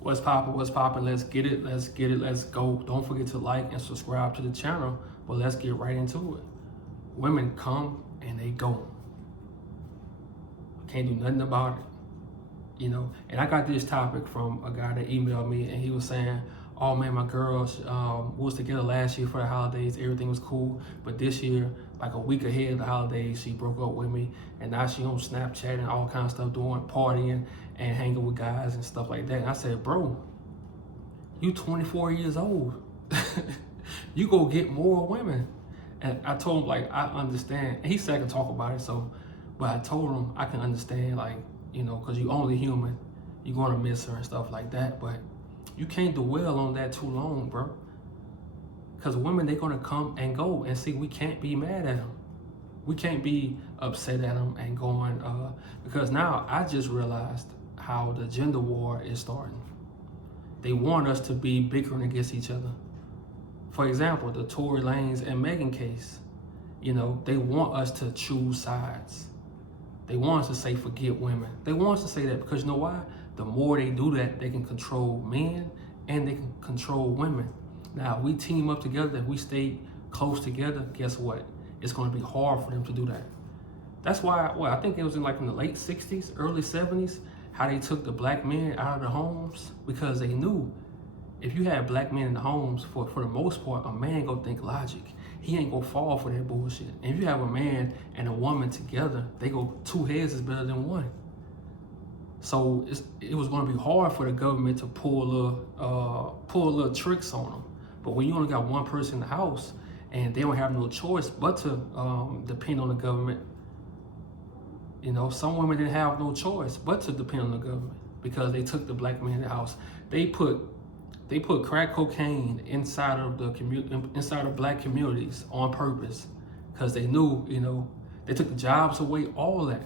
What's poppin'? What's poppin'? Let's get it. Let's get it. Let's go. Don't forget to like and subscribe to the channel. But let's get right into it. Women come and they go. Can't do nothing about it. And I got this topic from a guy that emailed me, and he was saying, oh man, my girls was together last year for the holidays. Everything was cool. But this year, like a week ahead of the holidays, she broke up with me. And now she on Snapchat and all kinds of stuff, doing partying and hanging with guys and stuff like that. And I said, bro, you 24 years old. You go get more women. And I told him, like, I understand. And he said I can talk about it. But I told him I can understand, like, because you only human. You're going to miss her and stuff like that. But you can't dwell on that too long, bro. Because women, they're going to come and go. And see, we can't be mad at them. We can't be upset at them and going, because now I just realized how the gender war is starting. They want us to be bickering against each other. For example, the Tory Lanez and Meghan case, they want us to choose sides. They want us to say, forget women. They want us to say that because you know why? The more they do that, they can control men and they can control women. Now, if we team up together, if we stay close together, guess what? It's going to be hard for them to do that. That's why, I think it was in the late 60s, early 70s, how they took the black men out of the homes, because they knew if you had black men in the homes, for the most part, a man go think logic. He ain't gonna fall for that bullshit. And if you have a man and a woman together, they go, two heads is better than one. So it was gonna be hard for the government to pull little tricks on them. But when you only got one person in the house and they don't have no choice but to depend on the government, some women didn't have no choice but to depend on the government because they took the black man in the house. They put crack cocaine inside of black communities on purpose, because they knew, they took the jobs away, all that,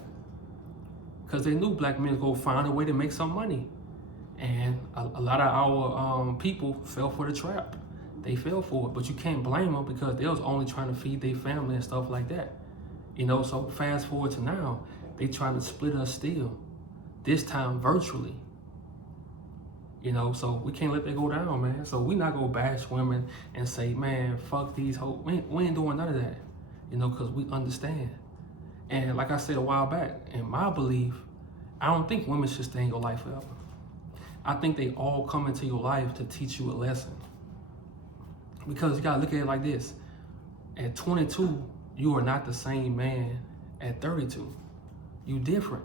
because they knew black men go find a way to make some money, and a lot of our people fell for the trap. They fell for it, but you can't blame them because they was only trying to feed their family and stuff like that, So fast forward to now, they trying to split us still, this time virtually. So we can't let that go down, man. So we not gonna bash women and say, man, fuck these hoes. We ain't doing none of that, because we understand. And like I said a while back, in my belief, I don't think women should stay in your life forever. I think they all come into your life to teach you a lesson. Because you gotta look at it like this. At 22, you are not the same man at 32. You different.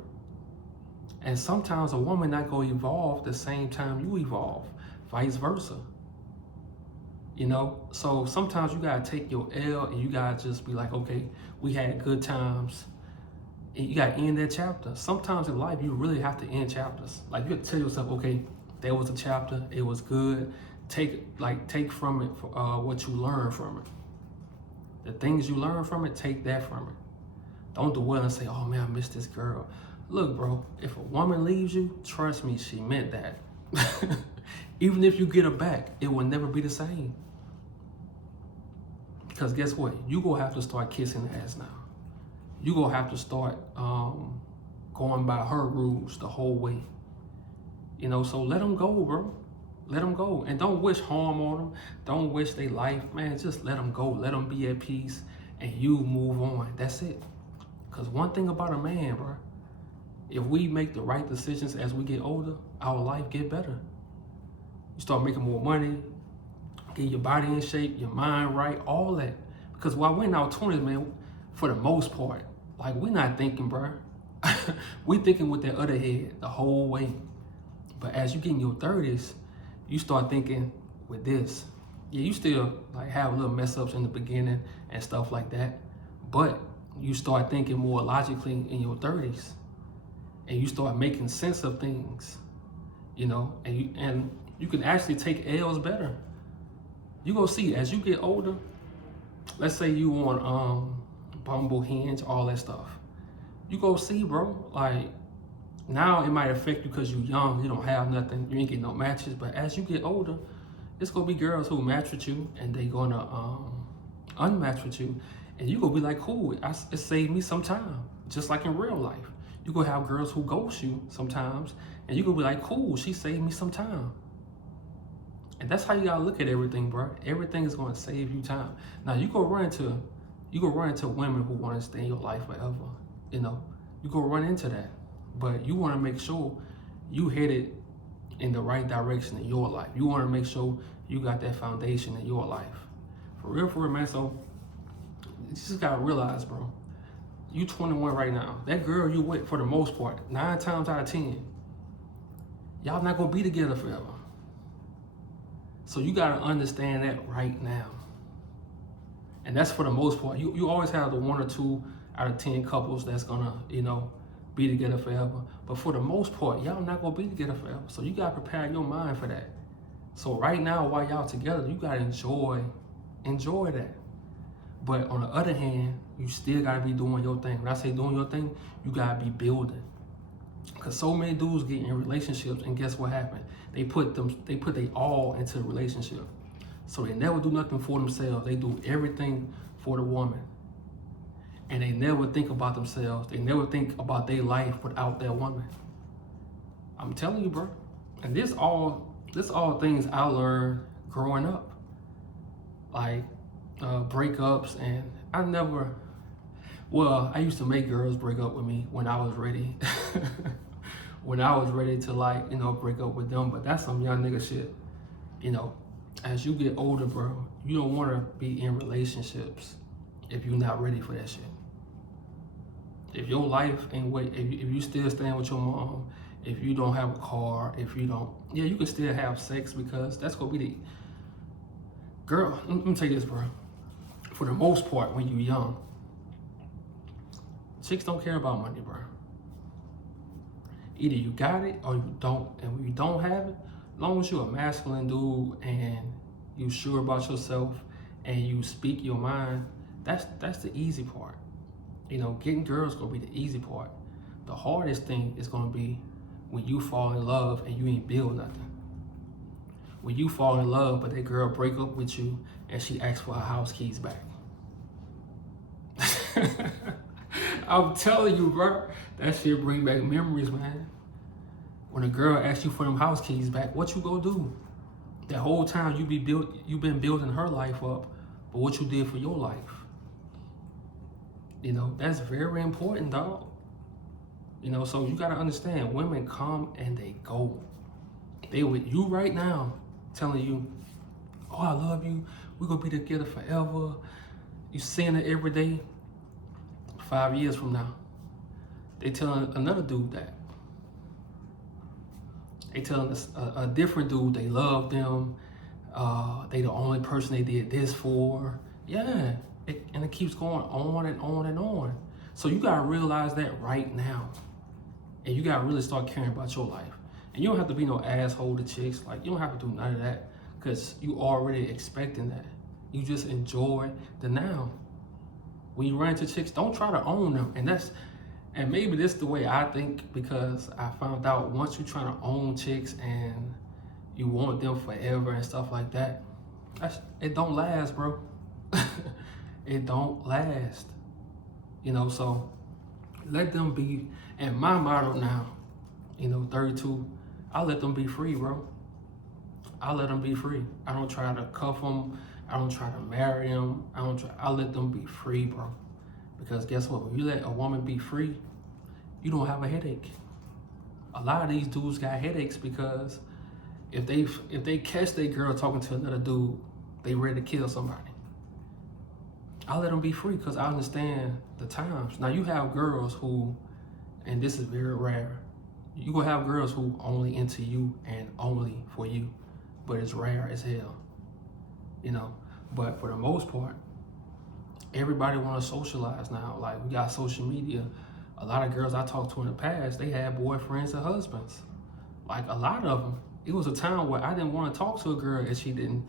And sometimes a woman not gonna evolve the same time you evolve, vice versa. So sometimes you gotta take your L and you gotta just be like, okay, we had good times. And you gotta end that chapter. Sometimes in life, you really have to end chapters. Like you have to tell yourself, okay, there was a chapter, it was good. Take from it what you learn from it. The things you learn from it, take that from it. Don't dwell and say, oh man, I miss this girl. Look, bro, if a woman leaves you, trust me, she meant that. Even if you get her back, it will never be the same. Because guess what? You gonna have to start kissing the ass now. You gonna have to start going by her rules the whole way. So let them go, bro. Let them go. And don't wish harm on them. Don't wish their life, man. Just let them go. Let them be at peace and you move on. That's it. Because one thing about a man, bro, if we make the right decisions as we get older, our life get better. You start making more money, get your body in shape, your mind right, all that. Because while we're in our 20s, man, for the most part, like we're not thinking, bro. We thinking with that other head the whole way. But as you get in your 30s, you start thinking with this. Yeah, you still have little mess ups in the beginning and stuff like that. But you start thinking more logically in your 30s. And you start making sense of things, and you can actually take L's better. You gonna see as you get older. Let's say you on Bumble, Hinge, all that stuff. You go see, bro. Like now it might affect you because you're young, you don't have nothing, you ain't getting no matches. But as you get older, it's gonna be girls who match with you and they gonna unmatch with you, and you gonna be like, cool. It saved me some time, just like in real life. You gonna have girls who ghost you sometimes, and you gonna be like, cool, she saved me some time. And that's how you gotta look at everything, bro. Everything is gonna save you time. Now you go run into women who want to stay in your life forever. You know, you go run into that, but you want to make sure you headed in the right direction in your life. You want to make sure you got that foundation in your life, for real, man. So you just gotta realize, bro. You 21 right now. That girl you with, for the most part, 9 times out of 10, y'all not gonna be together forever. So you gotta understand that right now. And that's for the most part. You always have the 1 or 2 out of 10 couples that's gonna, be together forever. But for the most part, y'all not gonna be together forever. So you gotta prepare your mind for that. So right now, while y'all together, you gotta enjoy that. But on the other hand, you still gotta be doing your thing. When I say doing your thing, you gotta be building. Cause so many dudes get in relationships, and guess what happened? They put their all into the relationship. So they never do nothing for themselves. They do everything for the woman. And they never think about themselves. They never think about their life without that woman. I'm telling you, bro. And this all things I learned growing up. Like breakups, and I used to make girls break up with me when I was ready. When I was ready to break up with them, but that's some young nigga shit. As you get older, bro, you don't want to be in relationships if you're not ready for that shit. If your life ain't if you still staying with your mom, if you don't have a car, if you don't, you can still have sex, because that's gonna be the girl. Let me tell you this, bro. For the most part, when you're young, chicks don't care about money, bro. Either you got it or you don't. And when you don't have it, as long as you're a masculine dude and you sure about yourself and you speak your mind, that's the easy part. Getting girls gonna be the easy part. The hardest thing is gonna be when you fall in love and you ain't build nothing. When you fall in love, but that girl break up with you and she asks for her house keys back. I'm telling you, bro, that shit bring back memories, man. When a girl asks you for them house keys back, what you gonna do? That whole time you been building her life up, but what you did for your life. That's very important, dog. So you gotta understand, women come and they go. They with you right now, telling you, oh, I love you, we're gonna be together forever. You seeing it every day. 5 years from now, they telling another dude that. They telling a different dude they love them. They the only person they did this for. Yeah, and it keeps going on and on and on. So you gotta realize that right now. And you gotta really start caring about your life. And you don't have to be no asshole to chicks. Like, you don't have to do none of that, because you already expecting that. You just enjoy the now. When you run into chicks, don't try to own them. And maybe this is the way I think, because I found out once you try to own chicks and you want them forever and stuff like that, it don't last, bro. It don't last. So let them be. And my motto now, 32, I let them be free, bro. I let them be free. I don't try to cuff them. I don't try to marry them. I let them be free, bro. Because guess what? When you let a woman be free, you don't have a headache. A lot of these dudes got headaches because if they catch their girl talking to another dude, they ready to kill somebody. I let them be free because I understand the times. Now you have girls who, and this is very rare, you gonna have girls who only into you and only for you, but it's rare as hell. But for the most part, everybody want to socialize now. Like, we got social media. A lot of girls I talked to in the past, they had boyfriends and husbands. Like, a lot of them. It was a time where I didn't want to talk to a girl if she didn't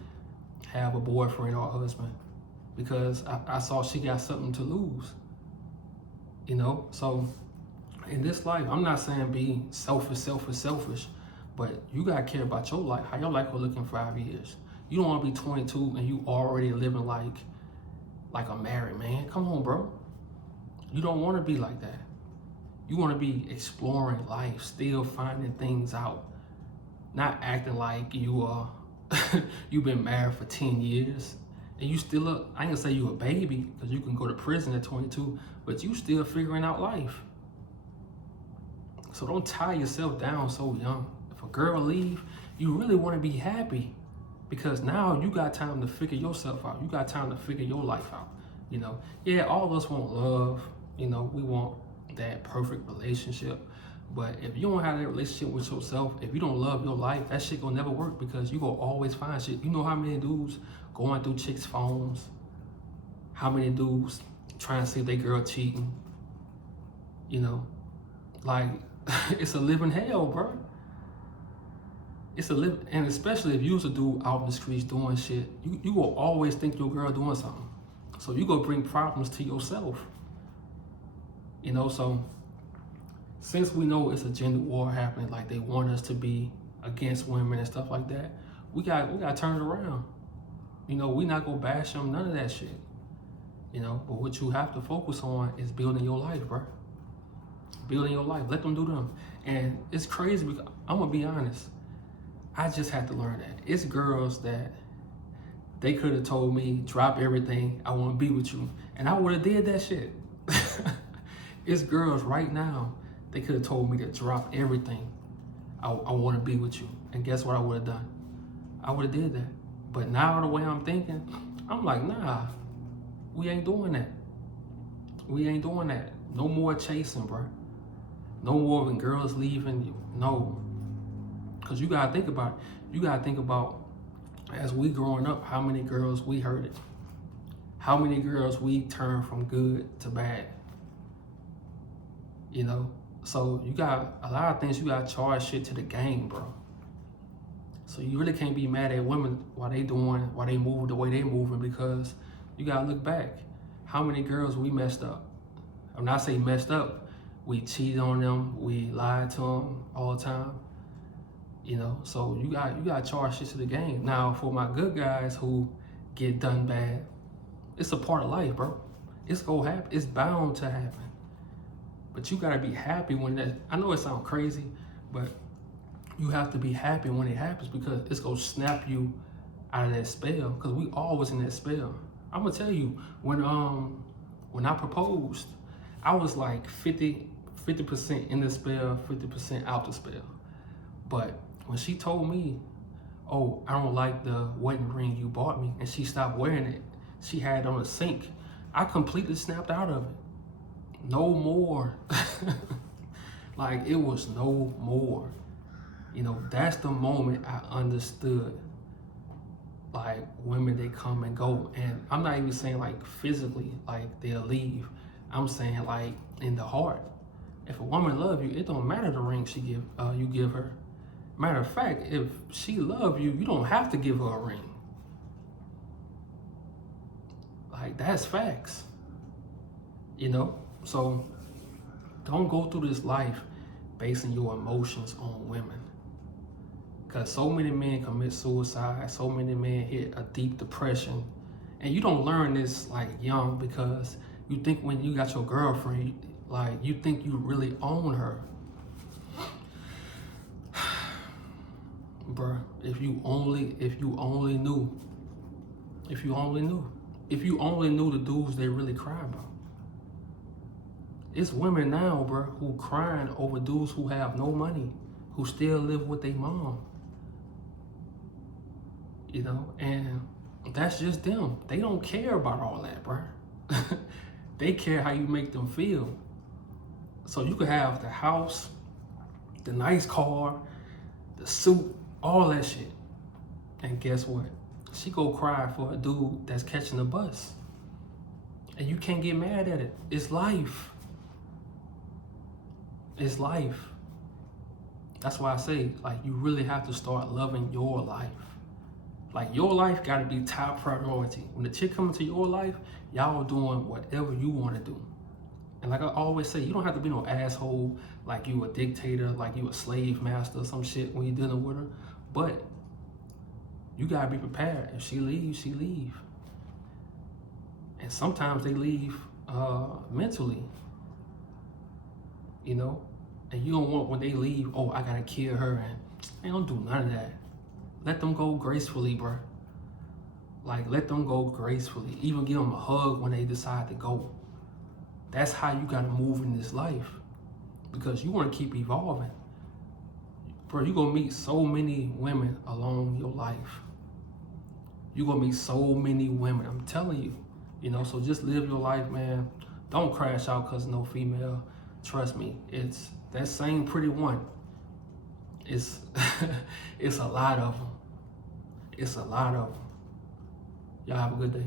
have a boyfriend or a husband, because I saw she got something to lose. So in this life, I'm not saying be selfish, but you gotta care about your life, how your life will look in 5 years. You don't want to be 22 and you already living like a married man. Come on, bro. You don't want to be like that. You want to be exploring life, still finding things out, not acting like you are you've been married for 10 years and you still I ain't gonna say you a baby because you can go to prison at 22, but you still figuring out life. So don't tie yourself down so young. If a girl leave, you really want to be happy because now you got time to figure yourself out. You got time to figure your life out. Yeah, all of us want love. We want that perfect relationship. But if you don't have that relationship with yourself, if you don't love your life, that shit gonna never work because you gonna always find shit. You know how many dudes going through chicks' phones? How many dudes trying to see if they girl cheating? Like it's a living hell, bro. It's a live, and especially if you was a dude out in the streets doing shit, you will always think your girl doing something. So you gonna bring problems to yourself. So since we know it's a gender war happening, like they want us to be against women and stuff like that, we got to turn it around. We not gonna bash them, none of that shit. But what you have to focus on is building your life, bro. Building your life. Let them do them. And it's crazy because I'm gonna be honest. I just had to learn that. It's girls that they could have told me, drop everything, I want to be with you. And I would have did that shit. It's girls right now, they could have told me to drop everything. I want to be with you. And guess what I would have done? I would have did that. But now the way I'm thinking, I'm like, nah, we ain't doing that. We ain't doing that. No more chasing, bro. No more when girls leaving you. No. Because you got to think about it. You got to think about, as we growing up, how many girls we hurted. How many girls we turned from good to bad. So you got a lot of things you got to charge shit to the game, bro. So you really can't be mad at women why they move the way they moving, because you got to look back. How many girls we messed up? I'm not saying messed up. We cheated on them. We lied to them all the time. So you got to charge shit to the game. Now, for my good guys who get done bad, it's a part of life, bro. It's gonna happen. It's bound to happen. But you gotta be happy when that. I know it sounds crazy, but you have to be happy when it happens because it's gonna snap you out of that spell. Because we always in that spell. I'm gonna tell you, when I proposed, I was like 50% in the spell, 50% out the spell. But when she told me, oh, I don't like the wedding ring you bought me, and she stopped wearing it, she had it on the sink, I completely snapped out of it. No more. Like, it was no more. That's the moment I understood, like, women, they come and go. And I'm not even saying like physically, like they'll leave. I'm saying like in the heart. If a woman love you, it don't matter the ring you give her. Matter of fact, if she love you, you don't have to give her a ring. Like, that's facts. So don't go through this life basing your emotions on women. Because so many men commit suicide, so many men hit a deep depression. And you don't learn this like young, because you think when you got your girlfriend, like, you think you really own her. Bruh, if you only knew the dudes they really cry about. It's women now, bruh, who crying over dudes who have no money, who still live with their mom. And that's just them. They don't care about all that, bruh. They care how you make them feel. So you could have the house, the nice car, the suit, all that shit. And guess what? She go cry for a dude that's catching the bus. And you can't get mad at it. It's life. It's life. That's why I say, like, you really have to start loving your life. Like, your life gotta be top priority. When the chick comes into your life, y'all doing whatever you wanna do. And like I always say, you don't have to be no asshole, like you a dictator, like you a slave master or some shit when you're dealing with her. But you gotta be prepared. If she leaves, she leave. And sometimes they leave mentally. you know? And you don't want when they leave, oh, I gotta kill her, and they don't do none of that. Let them go gracefully, bro. Like, let them go gracefully. Even give them a hug when they decide to go. That's how you gotta move in this life, because you wanna keep evolving. Bro, you're gonna meet so many women along your life. You're gonna meet so many women, I'm telling you. You know, so just live your life, man. Don't crash out because no female. Trust me, it's that same pretty one. It's it's a lot of them. It's a lot of them. Y'all have a good day.